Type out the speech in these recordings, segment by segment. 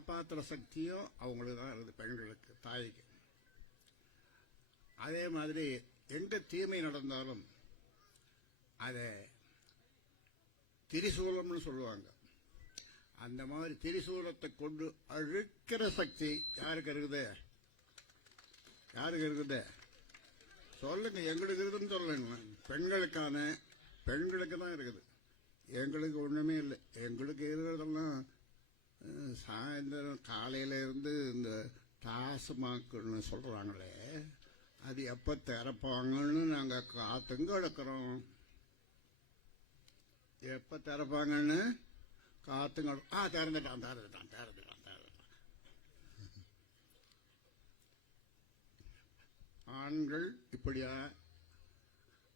காப்பாற்றுற சக்தியும் அவங்களுக்கு தான் இருக்குது, பெண்களுக்கு, தாய்க்கு. அதே மாதிரி எங்க தீமை நடந்தாலும் அதை திரிசூலம்னு சொல்லுவாங்க. அந்த மாதிரி திரிசூலத்தை கொண்டு அழுக்கிற சக்தி யாருக்கு இருக்குது? யாருக்கு இருக்குது? சொல்லுங்க. எங்களுக்கு இருக்குதுன்னு சொல்லுங்க. பெண்களுக்கு தான் இருக்குது. எங்களுக்கு ஒண்ணுமே இல்லை. எங்களுக்கு இருக்கிறதெல்லாம் சாயந்தரம் காலையில இருந்து இந்த டாஸ்மாக்னு சொல்றாங்களே, அது எப்ப திறப்பாங்கன்னு நாங்க காத்துங்க எடுக்கிறோம். எப்ப திறப்பாங்கன்னு காத்துங்க. திறந்துட்டான். ஆண்கள் இப்படியா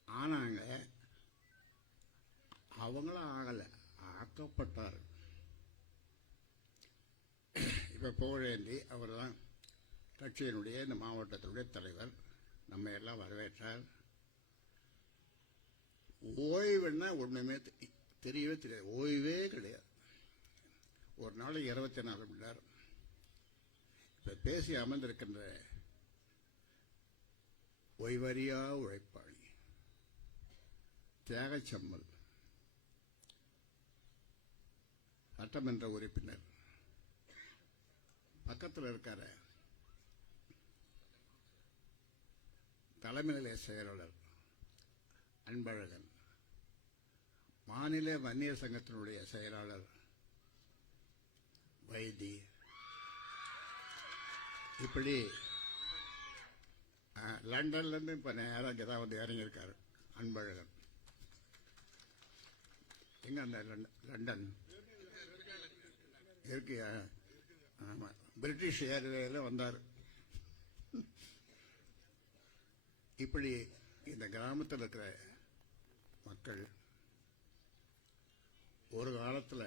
ஆனாங்க, அவங்களும் ஆகல, ஆக்கப்பட்டார். இப்ப புகழேந்தி அவர் தான் கட்சியினுடைய இந்த மாவட்டத்தினுடைய தலைவர். நம்ம எல்லாம் வரவேற்றார். ஓய்வுன்னா ஒண்ணுமே தெரியவே தெரியாது. ஓய்வே கிடையாது. ஒரு நாள் 24 மணி நேரம். இப்ப பேசி அமர்ந்திருக்கின்ற ஓய்வறியா உழைப்பாளி தியாகச்சம்மல், சட்டமன்ற உறுப்பினர், பக்கத்தில் இருக்கார தலைமை நிலைய செயலாளர் அன்பழகன், மாநில வன்னியர் சங்கத்தினுடைய செயலாளர் வைத்தி, இப்படி லண்டன்ல இருந்து இப்ப நேரம் இங்கதான் வந்து இறங்கியிருக்காரு அன்பழகன். எங்க அந்த லண்டன் இருக்கு? ஆமா, பிரிட்டிஷ் ஏர்வேல வந்தார். இப்படி இந்த கிராமத்தில் இருக்கிற மக்கள் ஒரு காலத்தில்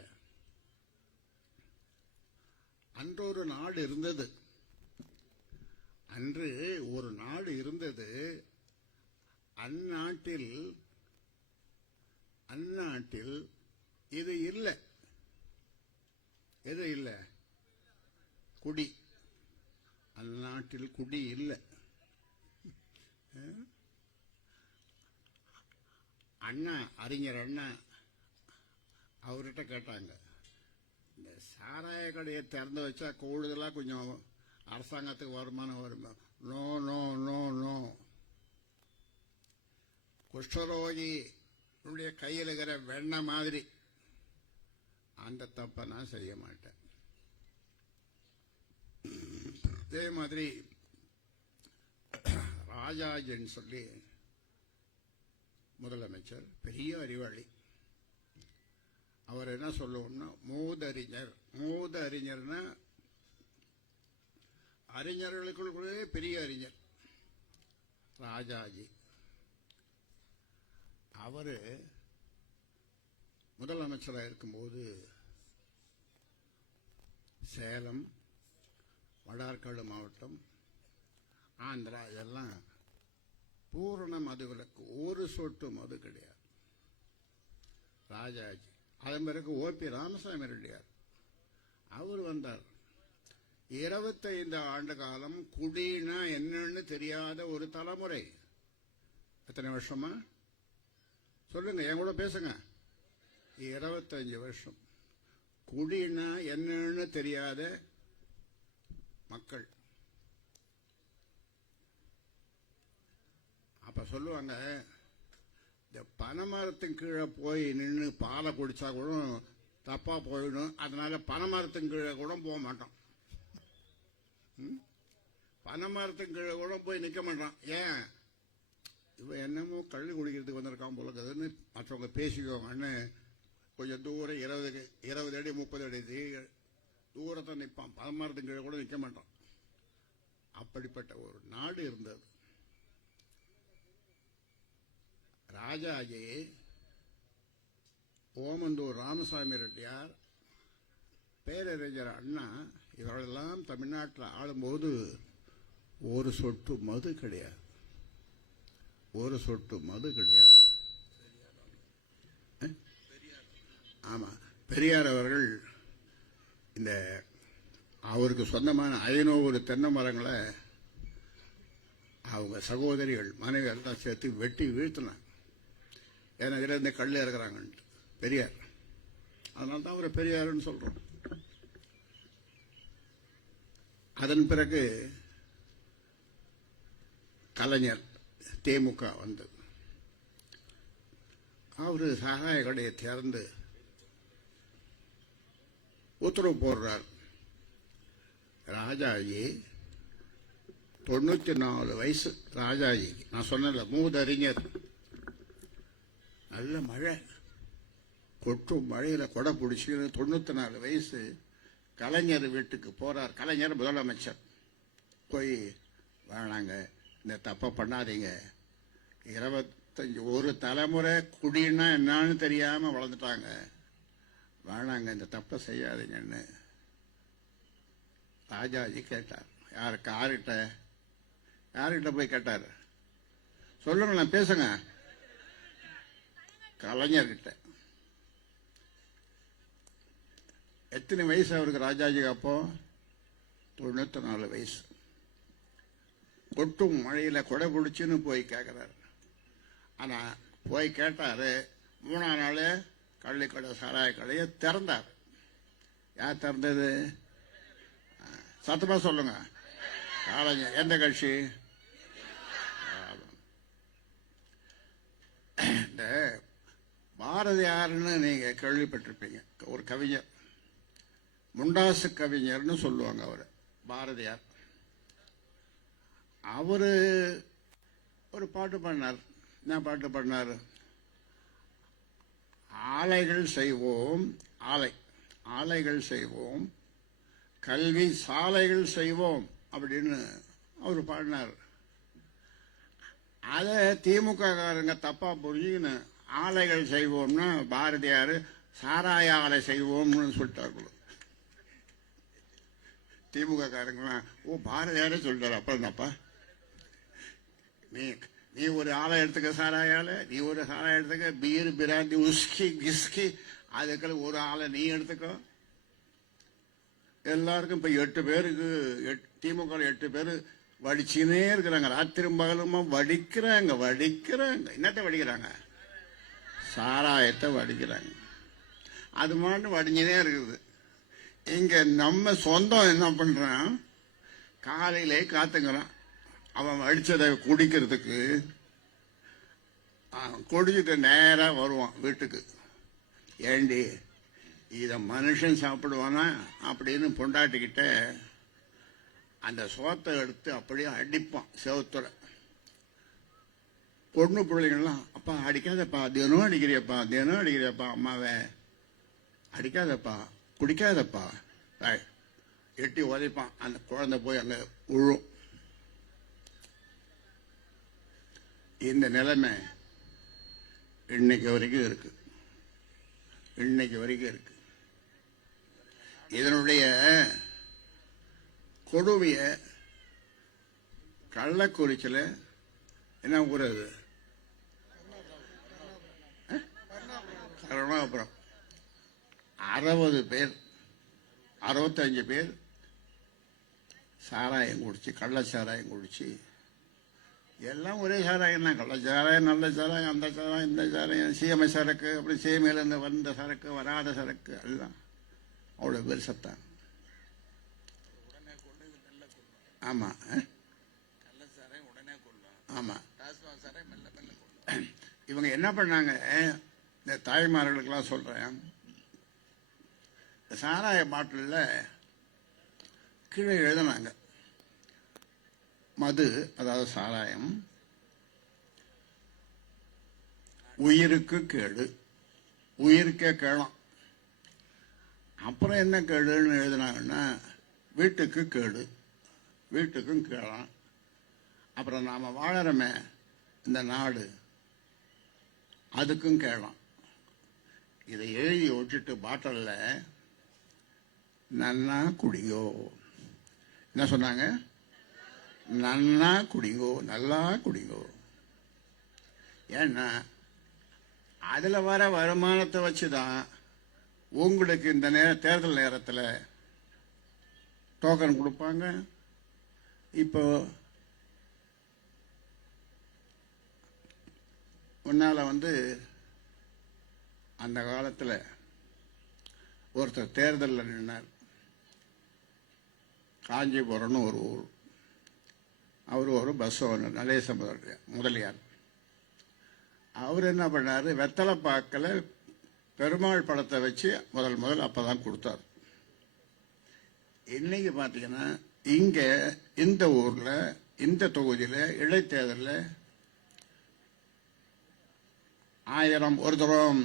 அன்று ஒரு நாடு இருந்தது. அந்நாட்டில் இது இல்லை. எது இல்லை? குடி. அந்நாட்டில் குடி இல்லை. அறிஞர் அண்ணா அவர்கிட்ட கேட்டாங்க, இந்த சாராய கடையை திறந்து வச்சா கூடுதலா கொஞ்சம் அரசாங்கத்துக்கு வருமானம் வருமா? No no no no. குஷ்டரோகி கையில் இருக்கிற வெண்ணெய் மாதிரி அந்த தப்பை நான் செய்ய மாட்டேன். அதே மாதிரி ராஜாஜின்னு சொல்லி முதலமைச்சர், பெரிய அறிவாளி. அவர் என்ன சொல்லுவோம்னா மூதறிஞர். மூதறிஞர்னா அறிஞர்களுக்குள்ளே பெரிய அறிஞர் ராஜாஜி. அவரு முதலமைச்சராக இருக்கும்போது சேலம், வடார்காடு மாவட்டம், ஆந்திரா இதெல்லாம் பூரண மதுவிலக்கு, ஒரு சொட்டு மது கிடையாது. ராஜாஜி. அதன் பிறகு ஓபி ராமசாமி ரெட்டியார் அவர் வந்தார். 25 ஆண்டு காலம் குடினா என்னன்னு தெரியாத ஒரு தலைமுறை. எத்தனை வருஷமா சொல்லுங்க, என் கூட பேசுங்க. 25 வருஷம் குடினா என்னன்னு தெரியாத மக்கள். அப்ப சொல்லுவாங்க, இந்த பனைமரத்தின் கீழே போய் நின்று பாலை குடிச்சா கூட தப்பா போயிடும், அதனால பனைமரத்தின் கீழே கூட போக மாட்டோம். பனைமரத்தின் கீழே கூட போய் நிக்க மாட்டான். ஏன்? இவன் என்னமோ கள்ளி குடிக்கிறதுக்கு வந்திருக்கான் போல இருக்குதுன்னு மற்றவங்க பேசிக்குவாங்க. அண்ணன் கொஞ்சம் தூரம் 20 அடி 30 அடி தூரத்தை நிற்பான். பனைமரத்தின் கீழே கூட நிக்க மாட்டான். அப்படிப்பட்ட ஒரு நாடு இருந்தது. ராஜாஜி, ஓமந்தூர் ராமசாமி ரெட்டியார், பேரறிஞர் அண்ணா இவர்களெல்லாம் தமிழ்நாட்டில் ஆளும்போது ஒரு சொட்டு மது கிடையாது. ஒரு சொட்டு மது கிடையாது. ஆமா, பெரியார் அவர்கள் இந்த அவருக்கு சொந்தமான 500 தென்னை மரங்களை அவங்க சகோதரிகள் மனைவி எல்லாம் சேர்த்து வெட்டி வீழ்த்தினாங்க. ஏன்னா இருந்து கல்ல இறக்குறாங்கன்ட்டு பெரியார். அதனால தான் அவரை பெரியாருன்னு சொல்றோம். அதன் பிறகு கலைஞர் திமுக வந்தது. அவரு சாராய கடையை திறந்து உத்தரவு போடுறார். ராஜாஜி 94 வயசு ராஜாஜி. நான் சொன்னல மூதறிஞர். நல்ல மழை, கொட்டும் மழையில கொடை பிடிச்சி 94 வயசு கலைஞர் வீட்டுக்கு போறார். கலைஞர் முதலமைச்சர். போய் வேணாங்க, இந்த தப்பை பண்ணாதீங்க. 25 ஒரு தலைமுறை குடின்னா என்னன்னு தெரியாம வளர்ந்துட்டாங்க. வேணாங்க, இந்த தப்பை செய்யாதீங்கன்னு ராஜாஜி கேட்டார். யார்கிட்ட போய் கேட்டார்? சொல்லுங்களேன், பேசுங்க. கலைஞர்கிட்ட. எத்தனை வயசு அவருக்கு ராஜாஜிக்கு அப்போ? 94 வயசு. கொட்டும் மழையில கொடை பிடிச்சுன்னு போய் கேட்கிறாரு. ஆனா போய் கேட்டாரு. 3ஆம் நாள் கள்ளிக்கடை சாராய கடையை திறந்தார். யார் திறந்தது? சத்தமா சொல்லுங்க. கலைஞர். எந்த கட்சி? இந்த பாரதியார்னு நீங்க கேள்விப்பட்டிருப்பீங்க. ஒரு கவிஞர், முண்டாசு கவிஞர்னு சொல்லுவாங்க அவரு, பாரதியார். அவரு ஒரு பாட்டு பண்ணார். என்ன பாட்டு பண்ணார்? ஆலைகள் செய்வோம், ஆலைகள் செய்வோம், கல்வி சாலைகள் செய்வோம் அப்படின்னு அவர் பாடினார். அதை திமுக காரங்க தப்பா புரிஞ்சுக்கின்னு ஆலைகள் செய்வோம்னா பாரதியார் சாராய ஆலை செய்வோம்னு சொல்லிட்டார்கள். திமுக காரங்களாம் ஓ பாரதியாரே சொல்லிட்டாரு. அப்புறம் என்னப்பா, நீ ஒரு ஆலை எடுத்துக்க சாராய ஆலை, நீ ஒரு சாராய எடுத்துக்க, பீர் பிராந்தி உஸ்கி கிஸ்கி, அதுக்கு ஒரு ஆலை நீ எடுத்துக்கோ. எல்லாருக்கும் இப்ப 8 பேருக்கு திமுக 8 பேர் வடிச்சுனே இருக்கிறாங்க. ராத்திரி பகலுமா வடிக்கிறாங்க. என்னத்தை வடிக்கிறாங்க? சாராயத்தை வடிக்கிறாங்க. அது மட்டும் வடிஞ்சுனே இருக்குது. இங்க நம்ம சொந்தம் என்ன பண்றான்? காலையிலே காத்துக்கிறான். அவன் அடிச்சதை குடிக்கிறதுக்கு. குடிச்சிட்டு நேரா வருவான் வீட்டுக்கு. ஏண்டி இத மனுஷன் சாப்பிடுவானா அப்படின்னு பொண்டாட்டிக்கிட்ட அந்த சோத்தை எடுத்து அப்படியே அடிப்பான் செவத்துல. பொண்ணு பிள்ளைங்கள்லாம் அப்பா அடிக்காதப்பா, தினம் அடிக்கிறியப்பா, அம்மாவை அடிக்காதப்பா, குடிக்காதப்பா, எட்டி உதைப்பான். அந்த குழந்தை போய் அங்க விழும். இந்த நிலைமை இன்னைக்கு வரைக்கும் இருக்கு. இதனுடைய கொடுமைய கள்ளக்குறிச்சியில் என்ன ஊர் அது? கருணாபுரம். 60 பேர் 65 பேர் சாராயம் குடிச்சு, கள்ள சாராயம் குடிச்சு, எல்லாம் ஒரே சாராயம் தான். கள்ள சாராயம், நல்ல சாராயம், அந்த சாராயம், இந்த சாராயம், சீமை சரக்கு, அப்படி சீமையிலேருந்து வந்த சரக்கு, வராத சரக்கு, எல்லாம் அவ்வளோ பேர் சத்தான். ஆமா, ஆமா. இவங்க என்ன பண்ணாங்க? இந்த தாய்மார்களுக்கெல்லாம் சொல்றேன், சாராய பாட்டில் கீழே எழுதினாங்க, மது, அதாவது சாராயம், உயிருக்கு கேடு, உயிருக்கே கேளம். அப்புறம் என்ன கேடுன்னு எழுதினாங்கன்னா, வீட்டுக்கு கேடு, வீட்டுக்கும் கேளம். அப்புறம் நாம வாழறமே இந்த நாடு, அதுக்கும் கேளம். இதை எழுதி விட்டுட்டு பாட்டில்ல நன்னா குடிங்கோ. என்ன சொன்னாங்க? நன்னா குடிங்கோ, நல்லா குடிங்கோ. ஏன்னா அதுல வர வருமானத்தை வச்சுதான் உங்களுக்கு இந்த தேர்தல் நேரத்தில் டோக்கன் கொடுப்பாங்க. இப்போ முன்னால அந்த காலத்தில் ஒருத்தர் தேர்தலில் நின்னார். காஞ்சிபுரம்னு ஒரு ஊர். அவர் ஒரு பஸ் ஓனர், நடேச முதலியார். அவர் என்ன பண்ணார், வெத்தலைப்பாக்கில் பெருமாள் படத்தை வச்சு முதல் அப்பதான் கொடுத்தார். இன்னைக்கு பார்த்தீங்கன்னா இங்க இந்த ஊர்ல இந்த தொகுதியில் இடைத்தேர்தலில் 1000 ஒரு தரம்,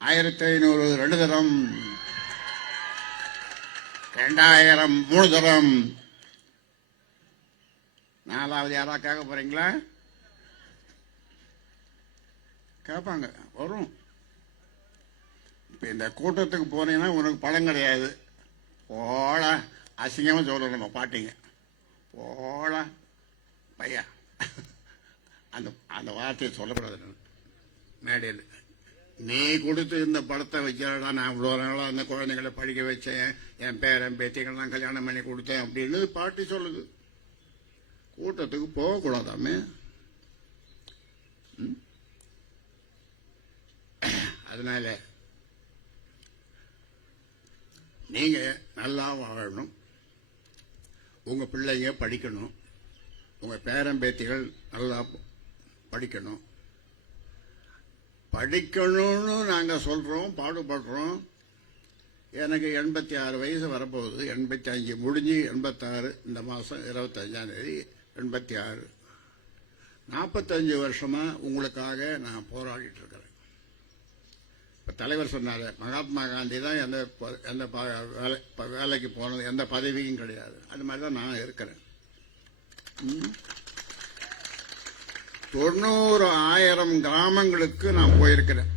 1500 2 தரம், 2000 3 தரம். 4வது யாரா கேட்க போறீங்களா? கேட்பாங்க, வரும். இப்ப இந்த கூட்டத்துக்கு போனீங்கன்னா உனக்கு பணம் கிடையாது, போல அசிங்கமா சொல்லணும் நம்ம பாட்டிங்க, போல பையா. அந்த அந்த வார்த்தையை சொல்லக்கூடாது மேடையில். நீ கொடுத்து இந்த படத்தை வச்சாடா, நான் இவ்வளோ நாளாக அந்த குழந்தைங்களை படிக்க வச்சேன், என் பேரன் பேத்திகள்லாம் கல்யாணம் பண்ணி கொடுத்தேன் அப்படின்னு பாட்டி சொல்லுது. கூட்டத்துக்கு போகக்கூடாதாமே. அதனால நீங்க நல்லா வாழணும், உங்க பிள்ளைங்க படிக்கணும், உங்க பேரன் பேத்திகள் நல்லா படிக்கணும். படிக்கணும்னு நாங்க சொல்றோம், பாடுபடுறோம். எனக்கு 86 வயசு வரப்போகுது. 85 முடிஞ்சு 86, இந்த மாசம் 25ஆம் தேதி 86. 45 வருஷமா உங்களுக்காக நான் போராடிட்டு இருக்கிறேன். இப்ப தலைவர் சொன்னாரு, மகாத்மா காந்தி தான் எந்த வேலைக்கு போனது, எந்த பதவியும் கிடையாது. அது மாதிரிதான் நான் இருக்கிறேன். 90,000 கிராமங்களுக்கு நான் போயிருக்கிறேன்.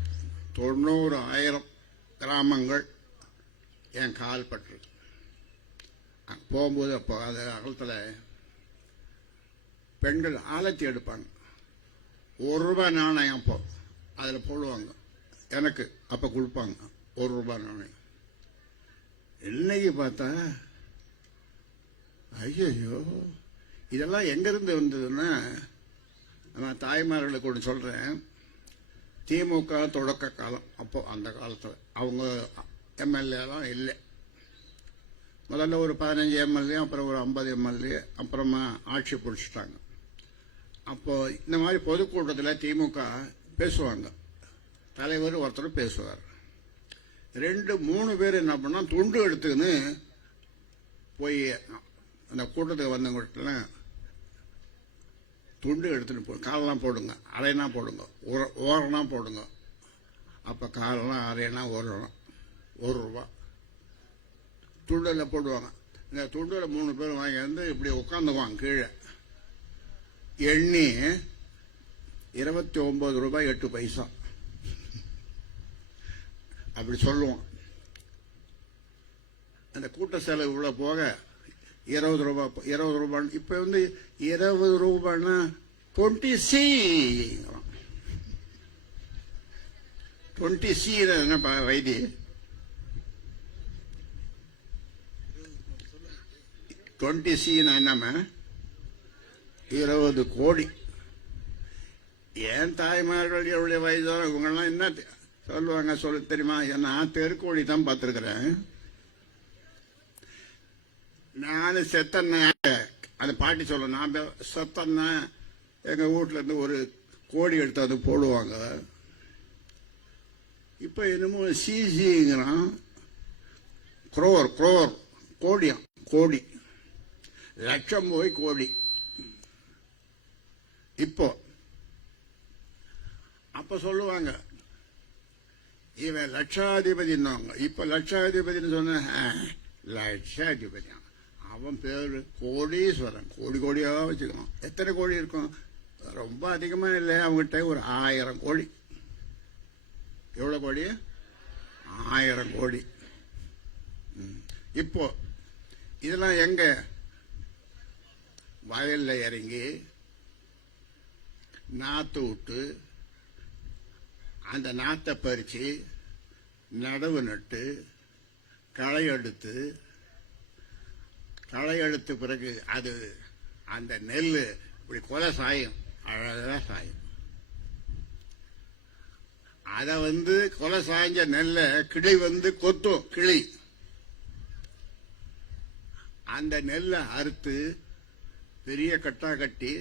90,000 கிராமங்கள் என் கால் பற்று. போகும்போது அப்போ அது காலத்தில் பெண்கள் ஆலத்தி எடுப்பாங்க, ₹1 நாணயம் அப்போ அதில் போடுவாங்க. எனக்கு அப்போ கொடுப்பாங்க ₹1 நாணயம். இன்னைக்கு பார்த்தா ஐயோ, இதெல்லாம் எங்கிருந்து வந்ததுன்னா, நான் தாய்மார்களுக்கு ஒன்று சொல்றேன். திமுக தொடக்க காலம், அப்போ அந்த காலத்தில் அவங்க எம்எல்ஏலாம் இல்லை. முதல்ல ஒரு 15 எம்எல்ஏ, அப்புறம் ஒரு 50 எம்எல்ஏ, அப்புறமா ஆட்சி பிடிச்சிட்டாங்க. அப்போ இந்த மாதிரி பொதுக்கூட்டத்தில் திமுக பேசுவாங்க, தலைவர் ஒருத்தர் பேசுவார். 2-3 பேர் என்ன பண்ணா, துண்டு எடுத்துன்னு போய் அந்த கூட்டத்துக்கு வந்தவங்கள்ட்டலாம் துண்டு எடுத்துட்டு போ, காலெல்லாம் போடுங்க, அரைனா போடுங்க, ஓரனா போடுங்க. அப்ப காலெல்லாம் அரைனா ஓரணும், ₹1 துண்டில் போடுவாங்க. இந்த துண்டில் 3 பேர் வாங்கி வந்து இப்படி உட்காந்துக்குவாங்க கீழே. எண்ணி ₹29.08 அப்படி சொல்லுவோம். அந்த கூட்ட செலவு உள்ள போக ₹20. இப்ப ₹20 20C. 20C என்னப்பா வைத்தி? 20C என்னமா? 20 கோடி. ஏன் தாய்மார்கள் எவ்வளவு வயதான இவங்கெல்லாம் என்ன சொல்லுவாங்க சொல்ல தெரியுமா? நான் தெருக்கோழி தான் பார்த்திருக்கிறேன். நான் செத்தன்னா அந்த பாட்டி சொல்ல, நான் செத்தன்னா எங்க வீட்டுல இருந்து ஒரு கோடி எடுத்து அது போடுவாங்க. இப்ப என்னமோ சிசிங்கிறான், குரோர் கோடியாம், கோடி லட்சம் போய் கோடி. இப்போ அப்ப சொல்லுவாங்க இவன் லட்சாதிபதினாங்க. இப்ப லட்சாதிபதினு சொன்ன, லட்சாதிபதி அவன் பேரு கோடீஸ்வரன். கோடியா வச்சுக்கணும். எத்தனை கோடி இருக்கும்? ரொம்ப அதிகமா இல்லை, அவங்ககிட்ட ஒரு 1000 கோடி. எவ்வளவு கோடி? 1000 கோடி. இப்போ இதெல்லாம் எங்க? வயல்ல இறங்கி நாத்து விட்டு அந்த நாத்தை பறிச்சு நடவு நட்டு களை எடுத்து களை எடுத்த பிறகு அது அந்த நெல் இப்படி கொலை சாயும், அழகா சாயும். அத கொலை சாய்ஞ்ச நெல்லை கிளி கொத்தும். கிளி அந்த நெல்லை அறுத்து பெரிய கட்டா கட்டி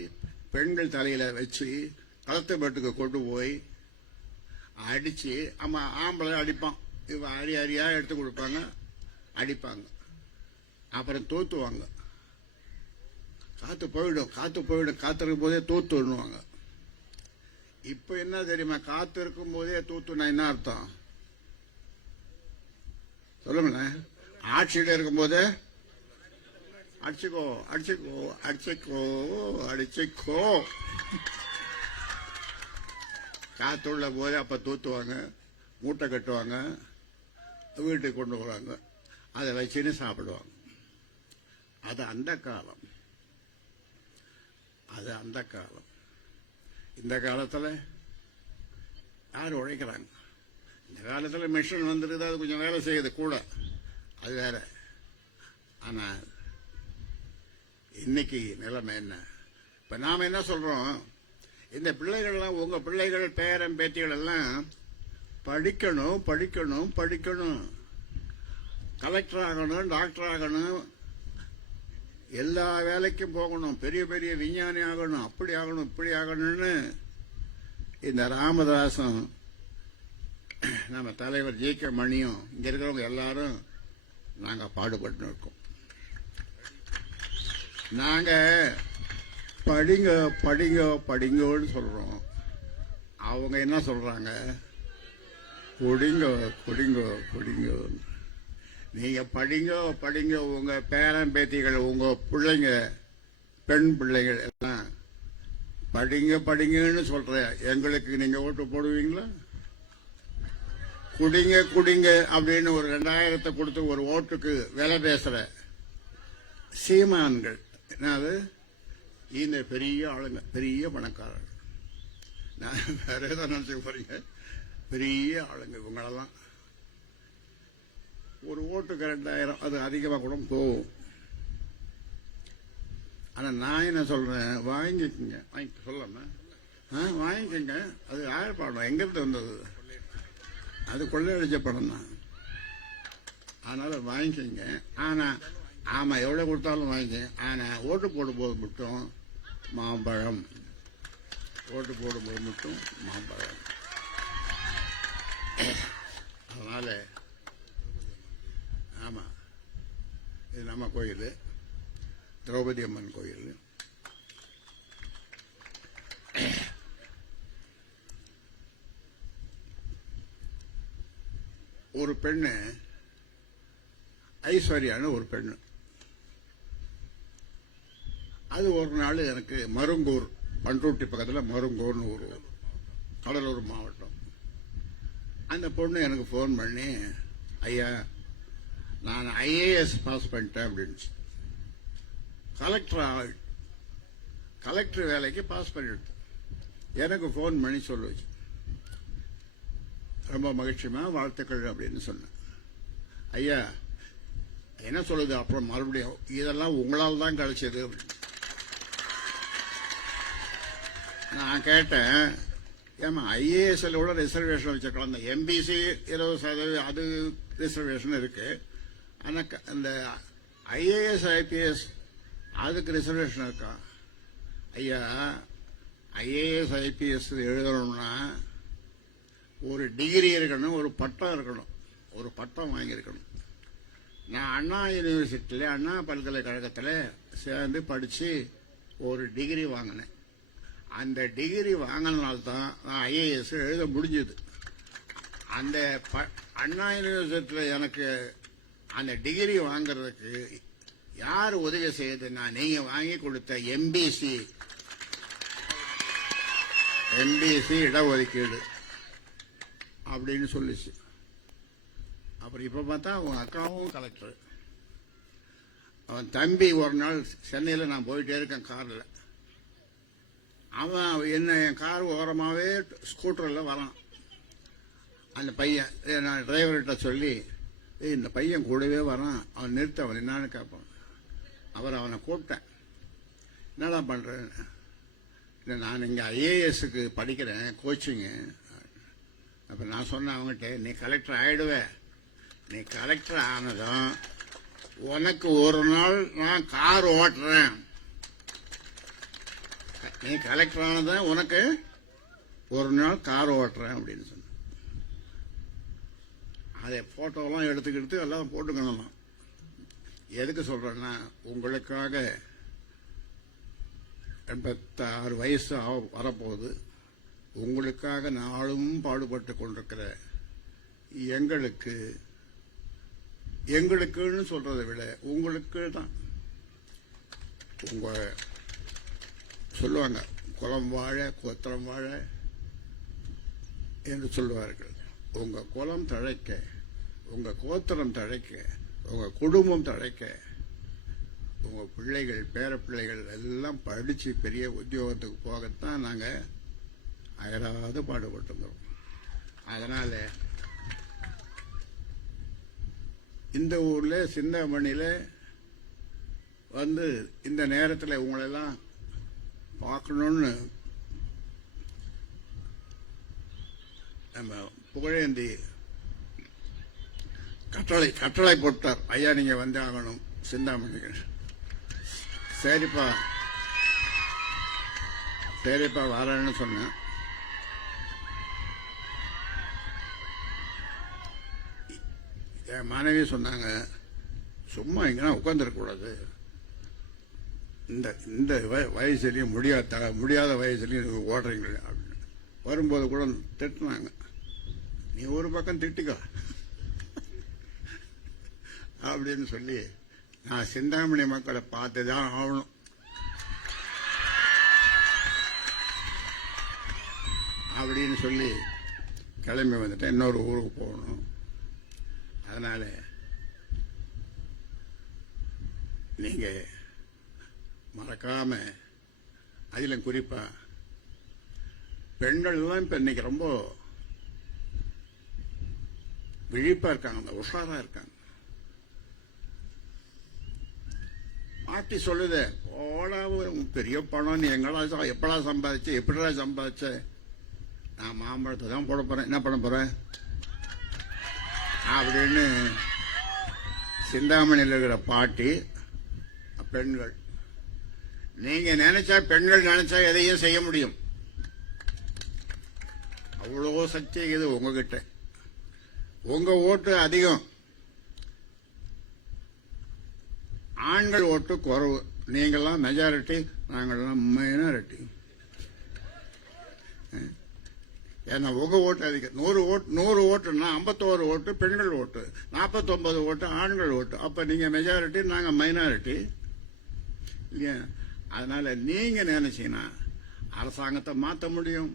பெண்கள் தலையில வச்சு களத்து பெட்டுக்கு கொண்டு போய் அடிச்சு, ஆம்பளை அடிப்பான், இவ அரி அரியா எடுத்து கொடுப்பாங்க, அடிப்பாங்க. அப்புறம் தோத்துவாங்க. காத்து போயிடும், காத்திருக்கும் போதே தோத்துடுவாங்க. இப்ப என்ன தெரியுமா, காத்து இருக்கும் போதே தூத்துனா என்ன அர்த்தம் சொல்லுங்களேன்? ஆட்சியில இருக்கும் போதே அடிச்சுக்கோ அடிச்சுக்கோ அடிச்சுக்கோ அடிச்சுக்கோ, காத்துள்ள போதே அப்ப தூத்துவாங்க, மூட்டை கட்டுவாங்க, வீட்டுக்கு கொண்டு வருவாங்க, அதை வச்சுன்னு சாப்பிடுவாங்க. அது அந்த காலம், அது அந்த காலம். இந்த காலத்தில் யார் உழைக்கிறாங்க? இந்த காலத்தில் மிஷின் வந்துருது, அது கொஞ்சம் வேலை செய்யுது கூட, அது வேற. ஆனா இன்னைக்கு நிலைமை என்ன? இப்ப நாம என்ன சொல்றோம், இந்த பிள்ளைகள்லாம், உங்க பிள்ளைகள் பேரன் பேத்திகள் எல்லாம் படிக்கணும் படிக்கணும் படிக்கணும், கலெக்டர் ஆகணும், டாக்டர் ஆகணும், எல்லா வேலைக்கும் போகணும், பெரிய பெரிய விஞ்ஞானி ஆகணும், அப்படி ஆகணும் இப்படி ஆகணும்னு இந்த ராமதாசும் நம்ம தலைவர் ஜே.கே. மணியும் இங்க இருக்கிறவங்க எல்லாரும் நாங்க பாடுபட்டு இருக்கோம். நாங்க படிங்க படிங்க படிங்கன்னு சொல்றோம். அவங்க என்ன சொல்றாங்க? குடிங்க குடிங்க குடிங்க. நீங்க படிங்க படிங்க, உங்க பேரன் பேத்திகள், உங்க பிள்ளைங்க, பெண் பிள்ளைகள் எல்லாம் படிங்க படிங்கன்னு சொல்ற எங்களுக்கு நீங்க ஓட்டு போடுவீங்களா? குடிங்க குடிங்க அப்படின்னு ஒரு 2000 கொடுத்து ஒரு ஓட்டுக்கு விலை பேசுற சீமான்கள் என்னது, இந்த பெரிய ஆளுங்க, பெரிய பணக்காரர்கள். நான் வேற ஏதாவது நினைச்சு போறீங்க, பெரிய ஆளுங்க இவங்களெல்லாம். ஒரு ஓட்டுக்கு 2000, அது அதிகமாக கூட போகும். ஆனா நான் என்ன சொல்றேன், வாங்கிக்கங்க, வாங்கி சொல்லாம வாங்கிக்கங்க. அது யார் படம், எங்கிருந்து வந்தது? அது கொள்ளையடிச்ச படம் தான். அதனால வாங்கிக்கங்க. ஆனா ஆமா, எவ்வளவு கொடுத்தாலும் வாங்கிக்கங்க. ஆனா ஓட்டு போடும்போது மட்டும் மாம்பழம், ஓட்டு போடும்போது மட்டும் மாம்பழம். அதனால ஆமா, இது நம்ம கோயில், திரௌபதி அம்மன் கோயில். ஒரு பெண்ணு, ஐஸ்வர்யான்னு ஒரு பெண்ணு, அது ஒரு நாள் எனக்கு மருங்கூர், பண்ருட்டி பக்கத்தில் மருங்கூர்னு ஒரு கடலூர் மாவட்டம், அந்த பொண்ணு எனக்கு போன் பண்ணி, ஐயா நான் ஐஏஎஸ் பாஸ் பண்ணிட்டேன் அப்படின்னு, கலெக்டர் வேலைக்கு பாஸ் பண்ணிட்டு எனக்கு போன் பண்ணி சொல்லுச்சு. ரொம்ப மகிழ்ச்சிமா, வாழ்த்துக்கள் அப்படின்னு சொன்னேன். ஐயா என்ன சொல்லுது அப்புறம் மறுபடியும், இதெல்லாம் உங்களால் தான் கிடைச்சது அப்படின்னு. நான் கேட்டேன், ஏமா ஐஏஎஸ்ல கூட ரிசர்வேஷன் வச்சிருக்கலாம், அந்த எம்பிசி 20% அது ரிசர்வேஷன் இருக்கு, ஆனா இந்த ஐஏஎஸ் ஐபிஎஸ் அதுக்கு ரிசர்வேஷன் இருக்கா? ஐயா ஐஏஎஸ் ஐபிஎஸ் எழுதணும்னா ஒரு டிகிரி இருக்கணும், ஒரு பட்டம் இருக்கணும், ஒரு பட்டம் வாங்கியிருக்கணும். நான் அண்ணா யூனிவர்சிட்டியில், அண்ணா பல்கலைக்கழகத்தில் சேர்ந்து படித்து ஒரு டிகிரி வாங்கினேன். அந்த டிகிரி வாங்கினால்தான் நான் ஐஏஎஸ் எழுத முடிஞ்சது. அந்த அண்ணா யூனிவர்சிட்டியில் எனக்கு அந்த டிகிரி வாங்கிறதுக்கு யார் உதவி செய்யுதுன்னா, நீங்க வாங்கி கொடுத்த எம்பிசி இடஒதுக்கீடு அப்படின்னு சொல்லிச்சு. அப்புறம் இப்ப பார்த்தா அவன் அக்காவும் கலெக்டர். அவன் தம்பி ஒரு நாள் சென்னையில் நான் போயிட்டே இருக்கேன் கார்ல, அவன் என்ன என் கார் ஓரமாவே ஸ்கூட்டர்ல வரான். அந்த பையன், நான் டிரைவர்கிட்ட சொல்லி, இந்த பையன் கூடவே வரான், அவன் நிறுத்த, அவன் என்னன்னு கேட்பான். அவனை கூப்பிட்டேன். என்னடா பண்றேன்? இல்லை, நான் இங்கே ஐஏஎஸ்க்கு படிக்கிறேன், கோச்சிங்கு. அப்போ நான் சொன்னேன் அவங்ககிட்ட, நீ கலெக்டர் ஆயிடுவே. நீ கலெக்டர் ஆனதும் உனக்கு ஒரு நாள் நான் கார் ஓட்டுறேன். நீ கலெக்டர் ஆனதும் உனக்கு ஒரு நாள் கார் ஓட்டுறேன் அப்படின்னு சொன்ன. அதை போட்டோலாம் எடுத்துக்கிட்டு எல்லாம் போட்டுக்கணும். எதுக்கு சொல்றேன்னா, உங்களுக்காக 86 வயசு வரப்போகுது. உங்களுக்காக நாளும் பாடுபட்டு கொண்டிருக்கிற எங்களுக்குன்னு சொல்றதை விட உங்களுக்கு தான். உங்க சொல்லுவாங்க, குலம் வாழ கோத்திரம் வாழ என்று சொல்லுவார்கள். உங்க குலம் தழைக்க, உங்க கோத்திரம் தழைக்க, உங்க குடும்பம் தழைக்க, உங்க பிள்ளைகள் பேர பிள்ளைகள் எல்லாம் படிச்சு பெரிய உத்தியோகத்துக்கு போகத்தான் நாங்க அயராது பாடுபட்டுக்கிறோம். அதனால இந்த ஊர்ல சிந்தாமணியில வந்து இந்த நேரத்தில் உங்களெல்லாம் பார்க்கணும்னு நம்ம புகழேந்தி கட்டளை போட்டார். ஐயா, நீங்க வந்து ஆகணும் சிந்தாமணிக்கு. சரிப்பா வரேன்னு சொன்னேன். என் மனைவி சொன்னாங்க, சும்மா இங்கன்னா உட்காந்துருக்க கூடாது, இந்த வயசுலயும் முடியாத வயசுலயும் ஓடுறீங்களே அப்படின்னு. வரும்போது கூட திட்டினாங்க, நீ ஒரு பக்கம் திட்டிக்கோ அப்படின்னு சொல்லி, நான் சிந்தாமணி மக்களை பார்த்துதான் ஆகணும் அப்படின்னு சொல்லி கிளம்பி வந்துட்டேன். இன்னொரு ஊருக்கு போகணும். அதனால நீங்க மறக்காம, அதிலும் குறிப்பா பெண்கள் எல்லாம் இப்ப இன்னைக்கு ரொம்ப விழிப்பா இருக்காங்க, உஷாரா இருக்காங்க. மாட்டி சொல்லுது, ஓடா பெரிய பணம், நீ எங்களா எப்படா சம்பாதிச்ச, எப்படா சம்பாதிச்ச? நான் மாம்பழத்தை தான் போட போறேன், என்ன பண்ண போறேன் அப்படின்னு சிந்தாமணியில் இருக்கிற பாட்டி பெண்கள். நீங்க நினைச்சா, பெண்கள் நினைச்சா எதையும் செய்ய முடியும். அவ்வளோ சக்தி இது உங்ககிட்ட. உங்க ஓட்டு அதிகம், ஆண்கள் ஓட்டு குறைவு. நீங்கெல்லாம் மெஜாரிட்டி, நாங்கள்லாம் மைனாரிட்டி. ஏன்னா உங்க ஓட்டு அதிகம். 100 ஓட்டுன்னா 51 ஓட்டு பெண்கள் ஓட்டு, 49 ஓட்டு ஆண்கள் ஓட்டு. அப்ப நீங்க மெஜாரிட்டி, நாங்க மைனாரிட்டி இல்லையா? அதனால நீங்க நினைச்சீங்கன்னா அரசாங்கத்தை மாற்ற முடியும்,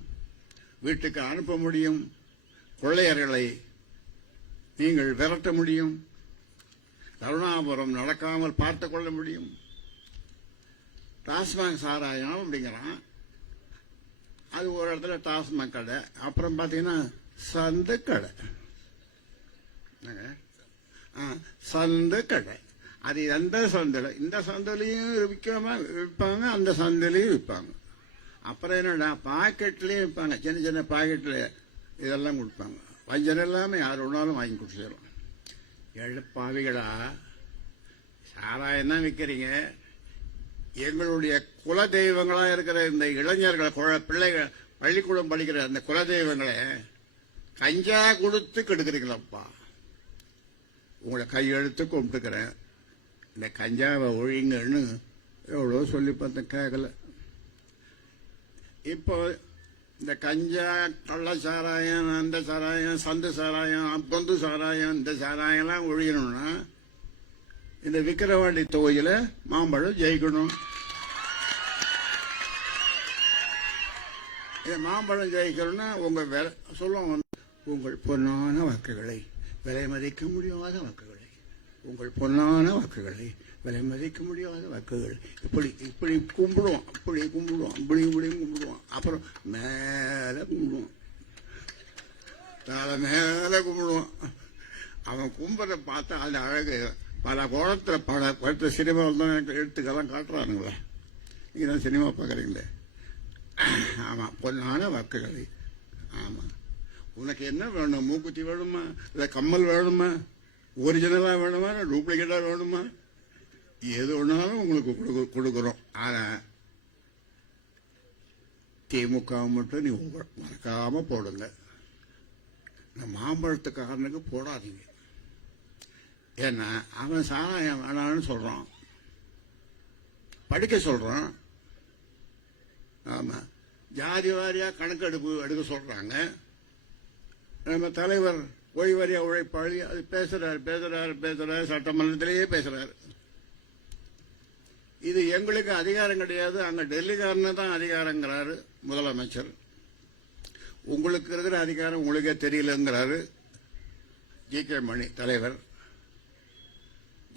வீட்டுக்கு அனுப்ப முடியும், கொள்ளையர்களை நீங்கள் விரட்ட முடியும், கருணாபுரம் நடக்காமல் பார்த்து கொள்ள முடியும். டாஸ்மாக் சாராயம் அப்படிங்கிறான், அது ஒரு இடத்துல டாஸ்மாக் கடை, அப்புறம் பாத்தீங்கன்னா சந்து கடை, சந்து கடை. அது எந்த சந்தையில, இந்த சந்தையிலையும் விற்பாங்க, அந்த சந்தையிலையும் விற்பாங்க. அப்புறம் என்னடா, பாக்கெட்லயும் விற்பாங்க, சின்ன சின்ன பாக்கெட்ல இதெல்லாம் கொடுப்பாங்க. வஞ்சனம் இல்லாம யார் ஒன்றாலும் வாங்கி கொடுத்துரும். எழுப்பாவிகளா, சாராயம் தான் விற்கிறீங்க. எங்களுடைய குல தெய்வங்களா இருக்கிற இந்த இளைஞர்கள், பிள்ளைகள், பள்ளிக்கூடம் படிக்கிற அந்த குல தெய்வங்களை கஞ்சா கொடுத்து கெடுக்கிறீங்களப்பா. உங்களை கையெழுத்து கும்பிட்டுக்கிறேன், இந்த கஞ்சாவை ஒழிங்கன்னு எவ்வளோ சொல்லி பார்த்தேன், கேட்கல. இப்போ இந்த கஞ்சா, கள்ள சாராயம், அந்த சாராயம், சந்து சாராயம், பொந்து சாராயம், இந்த சாராயம்லாம் ஒழியணும்னா இந்த விக்கிரவாண்டி தொகுதியில மாம்பழம் ஜெயிக்கணும். மாம்பழம் ஜெயிக்கணும்னா உங்க சொல்லுவாங்க, உங்கள் பொன்னான வாக்குகளை, விலை மதிக்க முடியாத வாக்குகளை, உங்கள் பொன்னான வாக்குகளை, விலை மதிக்க முடியாத வாக்குகள். இப்படி கும்பிடுவோம், அப்படி கும்பிடுவோம், இப்படியும் கும்பிடுவோம். அப்புறம் மேல கும்பிடுவோம், தலை மேல கும்பிடுவோம். அவன் கும்புறத பார்த்தா அந்த அழகு பல கோணத்தில் பல படுத்த சினிமாவில் தான் எடுத்துக்கெல்லாம் காட்டுறானுங்களே. நீங்கள் தான் சினிமா பார்க்குறீங்களே. ஆமாம், பொண்ணான வாக்குகளை. ஆமாம், உனக்கு என்ன வேணும்? மூக்குத்தி வேணுமா, இல்லை கம்மல் வேணுமா, ஒரிஜினலாக வேணுமா, டூப்ளிகேட்டாக வேணுமா, எது வேணாலும் உங்களுக்கு கொடுக்குறோம். ஆனால் திமுக மட்டும் நீ மறக்காம போடுங்க. இந்த மாம்பழத்துக்காரனுக்கு போடாதீங்க. ஏன்னா அவன் சாராயம் வேணான்னு சொல்றான், படிக்க சொல்றான். ஆமா, ஜாதி வாரியா கணக்கெடுப்பு எடுக்க சொல்றாங்க. நம்ம தலைவர் ஓய்வறியா உழைப்பாளி அது பேசுறாரு, சட்டமன்றத்திலேயே பேசுறாரு. இது எங்களுக்கு அதிகாரம் கிடையாது, அங்க டெல்லிக்காரனு தான் அதிகாரங்கிறாரு முதலமைச்சர். உங்களுக்கு இருக்கிற அதிகாரம் உங்களுக்கே தெரியலங்கிறாரு ஜி.கே. மணி தலைவர்.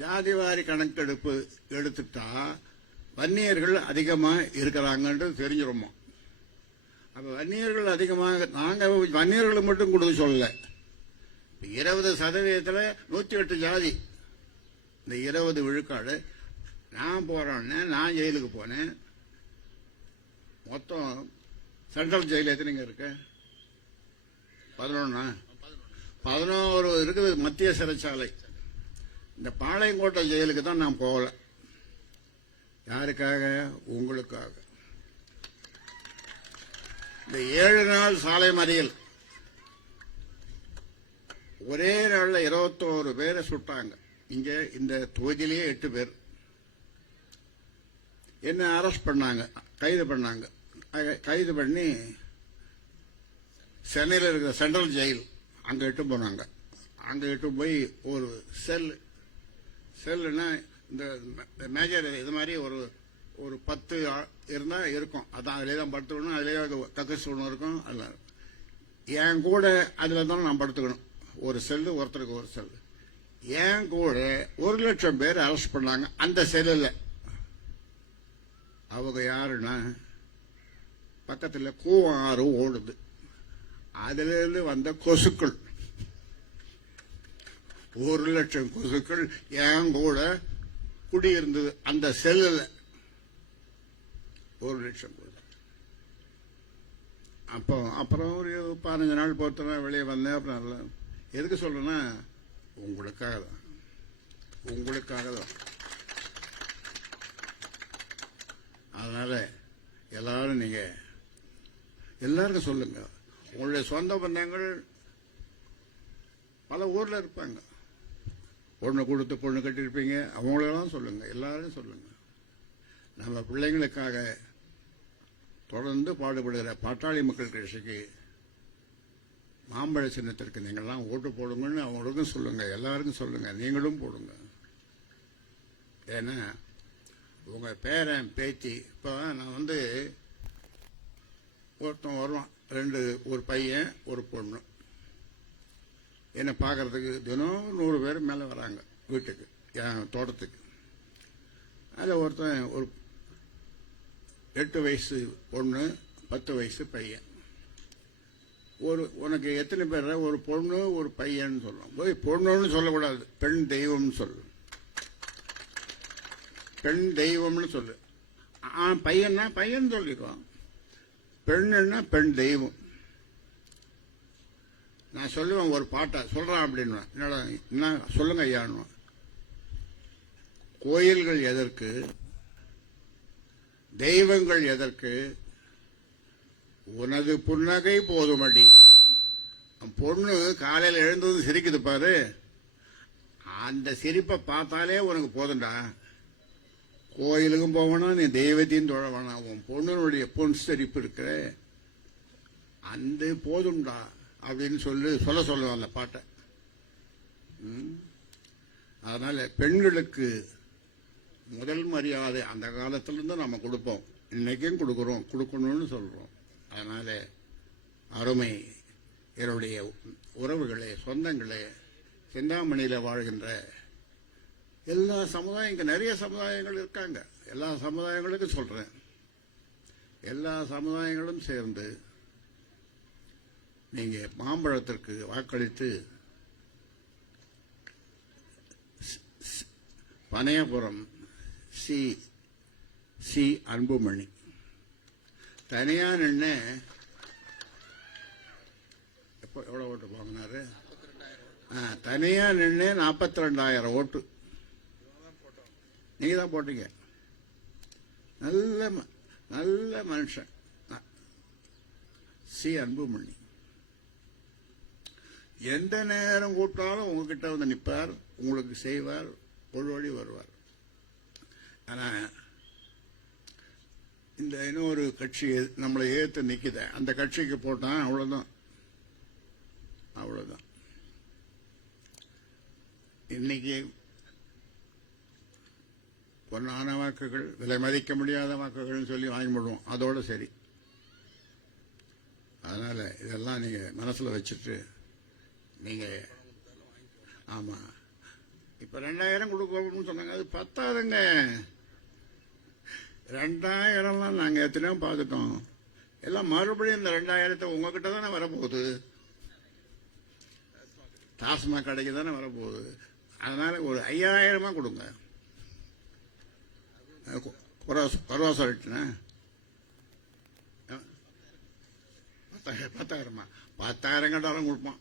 ஜாதிவாரி கணக்கெடுப்பு எடுத்துட்டா வன்னியர்கள் அதிகமா இருக்கிறாங்கன்றது தெரிஞ்சிருமோ. அப்ப வன்னியர்கள் அதிகமாக, நாங்க வன்னியர்களை மட்டும் கொடுத்து சொல்லல, 20% 108 ஜாதி, இந்த 20 விழுக்காடு. நான் போறேன்னு நான் ஜெயிலுக்கு போனேன். மொத்தம் சென்ட்ரல் ஜெயில் எத்தனைங்க இருக்கு? 11 இருக்குது மத்திய சிறைச்சாலை. இந்த பாளையங்கோட்டை ஜெயிலுக்கு தான் நான் போகல. யாருக்காக? உங்களுக்காக. இந்த 7 நாள் சாலை மறியல் ஒரே நாள்ல 21 பேரை சுட்டாங்க. இங்க இந்த தொகுதியிலேயே 8 பேர் என்ன அரெஸ்ட் பண்ணாங்க, கைது பண்ணாங்க. கைது பண்ணி சென்னையில் இருக்கிற சென்ட்ரல் ஜெயில் அங்க இட்டு போனாங்க. அங்க இட்டு போய் ஒரு செல்லுன்னா இந்த மேஜர் இது மாதிரி ஒரு 10 இருந்தா இருக்கும். அதான் அதிலே தான் படுத்துக்கணும். அதிலே கக்கஸ் ஒன்று இருக்கும். அதில் என் கூட அதில் தான் நான் படுத்துக்கணும். ஒரு செல்லு, ஒருத்தருக்கு ஒரு செல்லு. என் கூட 1,00,000 பேர் அரெஸ்ட் பண்ணாங்க அந்த செல்லில். அவங்க யாருன்னா, பக்கத்தில் கூவம் ஆறு ஓடுது, அதுல இருந்து வந்த கொசுக்கள். 1,00,000 கொசுக்கள் என் கூட குடியிருந்தது அந்த செல்லுல. 1,00,000 கொசு. அப்புறம் ஒரு 15 நாள் பொறுத்தனா வெளியே வந்தேன். அப்புறம் எதுக்கு சொல்றேன்னா, உங்களுக்காக தான். அதனால எல்லாரும் நீங்க எல்லாருக்கும் சொல்லுங்க. உங்களுடைய சொந்த பந்தங்கள் பல ஊர்ல இருப்பாங்க, பொண்ணு கொடுத்து பொண்ணு கட்டிருப்பீங்க, அவங்களெல்லாம் சொல்லுங்க, எல்லாரும் சொல்லுங்க. நம்ம பிள்ளைங்களுக்காக தொடர்ந்து பாடுபடுகிற பாட்டாளி மக்கள் கட்சிக்கு மாம்பழ சின்னத்திற்கு நீங்கள்லாம் ஓட்டு போடுங்கன்னு அவங்களுக்கும் சொல்லுங்க, எல்லாருக்கும் சொல்லுங்க, நீங்களும் போடுங்க. ஏன்னா உங்க பேரன் பேத்தி, இப்போ நான் ஒருத்தன் வருவான், ஒரு பையன் ஒரு பொண்ணு என்னை பார்க்கறதுக்கு தினம் 100 பேர் மேலே வராங்க வீட்டுக்கு, என் தோட்டத்துக்கு. அதில் ஒருத்தன் ஒரு 8 வயசு பொண்ணு, 10 வயசு பையன். உனக்கு எத்தனை பேர்? ஒரு பொண்ணு ஒரு பையன் சொல்லணும். போய் பொண்ணுன்னு சொல்லக்கூடாது, பெண் தெய்வம்னு சொல்லு. பெண் தெய்வம்னு சொல்லு. பையன்னா பையன் சொல்லிக்கோ, பெண்ணுன்னா பெண் தெய்வம். நான் சொல்லுவேன், ஒரு பாட்டை சொல்றான் அப்படின்னு. என்னடா என்ன சொல்லுங்க ஐயான்னு. கோயில்கள் எதற்கு, தெய்வங்கள் எதற்கு, உனது புன்னகை போதுமடி. பொண்ணு காலையில் எழுந்தது சிரிக்குது பாரு, அந்த சிரிப்பை பார்த்தாலே உனக்கு போதும்டா. கோயிலுக்கும் போவனா, நீ தெய்வத்தையும் தொழ வேணாம், உன் பொண்ணுடைய பொன் சிரிப்பு இருக்கிற அந்த போதும்டா அப்படின்னு சொல்லுவேன் அந்த பாட்டை. அதனால பெண்களுக்கு முதல் மரியாதை அந்த காலத்திலிருந்து நம்ம கொடுப்போம், இன்னைக்கும் கொடுக்கணும்னு சொல்றோம். அதனால அருமை என்னுடைய உறவுகளே, சொந்தங்களே, சிந்தாமணியில வாழ்கின்ற எல்லா சமுதாயம், நிறைய சமுதாயங்கள் இருக்காங்க, எல்லா சமுதாயங்களுக்கும் சொல்றேன், எல்லா சமுதாயங்களும் சேர்ந்து நீங்க மாம்பழத்திற்கு வாக்களித்து பனையபுரம் சி சி அன்புமணி. தனியா நின்று எப்போ எவ்வளோ ஓட்டு வாங்கினாரு? தனியா நின்று 42,000 ஓட்டு நீங்க தான் போட்டீங்க. நல்ல நல்ல மனுஷன் சி அன்புமணி. எந்த நேரம் கூப்பிட்டாலும் உங்ககிட்ட வந்து நிற்பார், உங்களுக்கு செய்வார், ஒரு வழி வருவார். ஆனா இந்த இன்னொரு கட்சி நம்மளை ஏற்று நிக்குத, அந்த கட்சிக்கு போட்டான், அவ்வளவுதான் அவ்வளவுதான். இன்னைக்கு பொன்னான வாக்குகள், விலை மதிக்க முடியாத வாக்குகள் சொல்லி வாங்கி விடுவோம், அதோட சரி. அதனால இதெல்லாம் நீங்க மனசுல வச்சுட்டு நீங்க ஆமா இப்ப 2000 கொடுக்கணும்னு சொன்னாங்க, அது பத்தாதுங்க. 2000 நாங்க எத்தனையோ பார்த்துட்டோம். எல்லாம் மறுபடியும் இந்த 2000 உங்ககிட்ட தானே வரப்போகுது, டாஸ்மாக் கடைக்கு தானே வரப்போகுது. அதனால ஒரு 5000 கொடுங்க. குறவா சொல்லிட்டுனா 10,000 10,000 கேட்டாலும் கொடுப்பான்.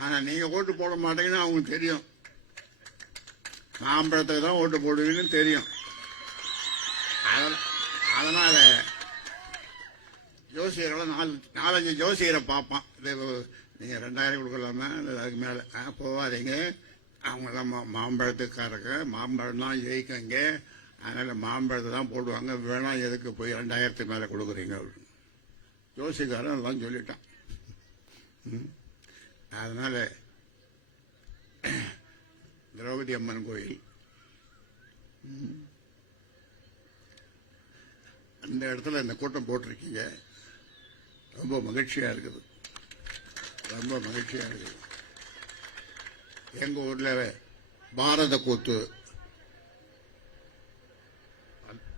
ஆனா நீங்க ஓட்டு போட மாட்டீங்கன்னு அவங்களுக்கு தெரியும். மாம்பழத்துக்கு தான் ஓட்டு போடுவீங்கன்னு தெரியும். அதனால ஜோசியர்களும் 4-5 ஜோசியரை பார்ப்பான். நீங்க 2000 கொடுக்கலாமா, அதுக்கு மேல போவாதீங்க, அவங்க தான் மாம்பழத்துக்காரங்க, மாம்பழம் தான் ஜெயிக்கங்க, அதனால மாம்பழத்தை தான் போடுவாங்க, வேணா எதுக்கு போய் 2000 மேல கொடுக்குறீங்க அப்படின்னு ஜோசிக்காரன் எல்லாம் சொல்லிட்டான். அதனால திரௌபதி அம்மன் கோயில் அந்த இடத்துல இந்த கூட்டம் போட்டிருக்கீங்க, ரொம்ப மகிழ்ச்சியா இருக்குது, ரொம்ப மகிழ்ச்சியா இருக்குது. எங்க ஊர்ல பாரத கூத்து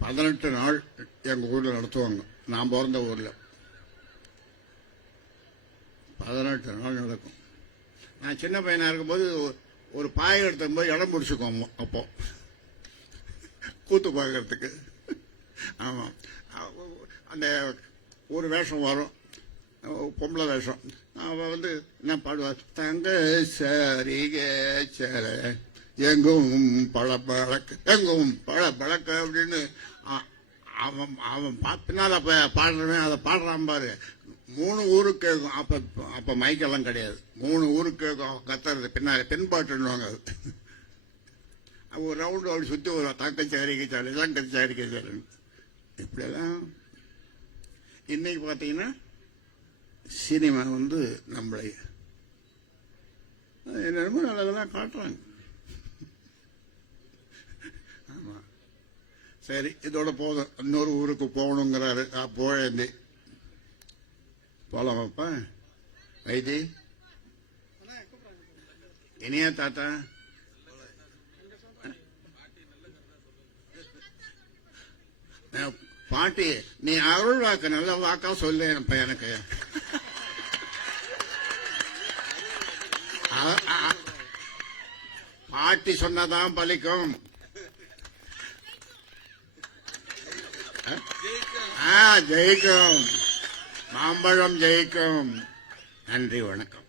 18 நாள் எங்க ஊர்ல நடத்துவாங்க. நான் பிறந்த ஊர்ல 18 நாள் நடக்கும். நான் சின்ன பையனா இருக்கும்போது ஒரு பாய் எடுத்த போது இடம் பிடிச்சிக்குவோம். அப்போ கூத்து பார்க்கறதுக்கு. ஆமா, அந்த ஒரு வேஷம் வரும், பொம்பளை வேஷம். அவ வந்து என்ன பாடுவார், தங்க சரிக சர எங்கும் பழக்க எங்கும் பழக்க அப்படின்னு அவன் அவன் பின்னால பாடுறவன் அதை பாடுறான் பாரு. 3 ஊருக்கு கேட்கும். அப்ப மைக்கெல்லாம் கிடையாது. 3 ஊருக்கு கேட்கும் கத்துறது. பின்னால பின்பாட்டுன்னுவாங்க. ஒரு ரவுண்டு அப்படி சுத்தி ஒரு தங்கச்சாரிக்கை சாலை தங்கச்சாரிக்கை சாலை இப்படியெல்லாம். இன்னைக்கு பாத்தீங்கன்னா சினிமா வந்து நம்மளை என்னமோ நல்லதெல்லாம் காட்டுறாங்க. ஆமா, சரி, இதோட போதும். இன்னொரு ஊருக்கு போகணுங்கிறாரு. போழந்தி போலாமாப்பா? வைத்தி இனியா தாத்தா பாட்டி, நீ அருள் வாக்கு நல்ல வாக்கா சொல்லு எனக்கு. பாட்டி சொன்னதான் பலிக்கும். ஜெயிக்கும், மாம்பழம் ஜெயிக்கும். நன்றி, வணக்கம்.